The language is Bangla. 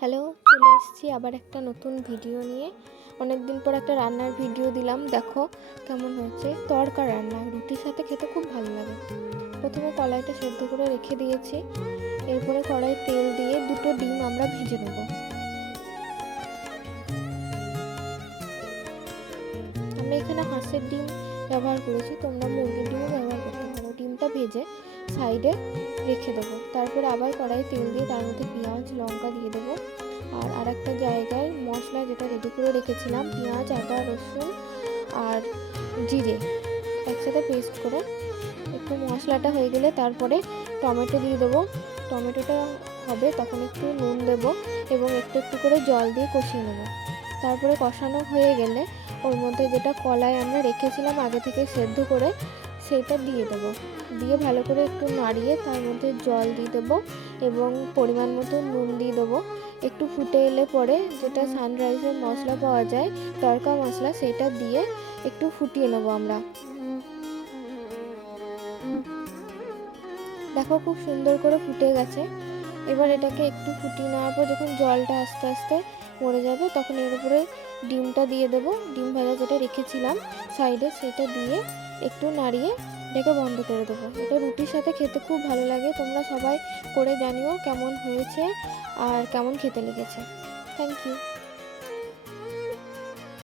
হ্যালো, চলে এসেছি আবার একটা নতুন ভিডিও নিয়ে। অনেক দিন পর একটা রান্নার ভিডিও দিলাম, দেখো কেমন হয়েছে। তড়কা রান্না, রুটির সাথে খেতে খুব ভালো লাগে। প্রথমে কড়াইটা সেদ্ধ করে রেখে দিয়েছি, এরপরে কড়াই তেল দিয়ে দুটো ডিম আমরা ভেজে নেব। আমি এখানে হাঁসের ডিম ব্যবহার করেছি, তোমরা মুরগির ডিমও ব্যবহার করতে পারো। ডিমটা ভেজে সাইডে রেখে দেবো। তারপরে আবার কড়াই তেল দিয়ে তার মধ্যে পেঁয়াজ লঙ্কা দিয়ে দেবো। আর আরেকটা জায়গায় মশলা যেটা রেডি করে রেখেছিলাম, পেঁয়াজ আদা রসুন আর জিরে একসাথে পেস্ট করে, একটু মশলাটা হয়ে গেলে তারপরে টমেটো দিয়ে দেবো। টমেটোটা হবে তখন একটু নুন দেবো এবং একটু একটু করে জল দিয়ে কষিয়ে নেবো। তারপরে কষানো হয়ে গেলে ওর মধ্যে যেটা কলাই আমরা রেখেছিলাম আগে থেকে সেদ্ধ করে, সেটা দিয়ে দেবো। দিয়ে ভালো করে একটু নাড়িয়ে তার মধ্যে জল দিয়ে দেবো এবং পরিমাণ মতো নুন দিয়ে দেবো। একটু ফুটে এলে পরে যেটা সানরাইজের মশলা পাওয়া যায়, তড়কা মশলা, সেটা দিয়ে একটু ফুটিয়ে নেবো আমরা। দেখো খুব সুন্দর করে ফুটে গেছে। এবার এটাকে একটু ফুটিয়ে নেওয়ার পর যখন জলটা আস্তে আস্তে মরে যাবে, তখন এর উপরে ডিমটা দিয়ে দেবো। ডিম ভাজা যেটা রেখেছিলাম সাইডে, সেটা দিয়ে একটু নাড়িয়ে এটাকে বন্ধ করে দেবো। এটা রুটির সাথে খেতে খুব ভালো লাগে। তোমরা সবাই করে জানিও কেমন হয়েছে আর কেমন খেতে লেগেছে। Thank you.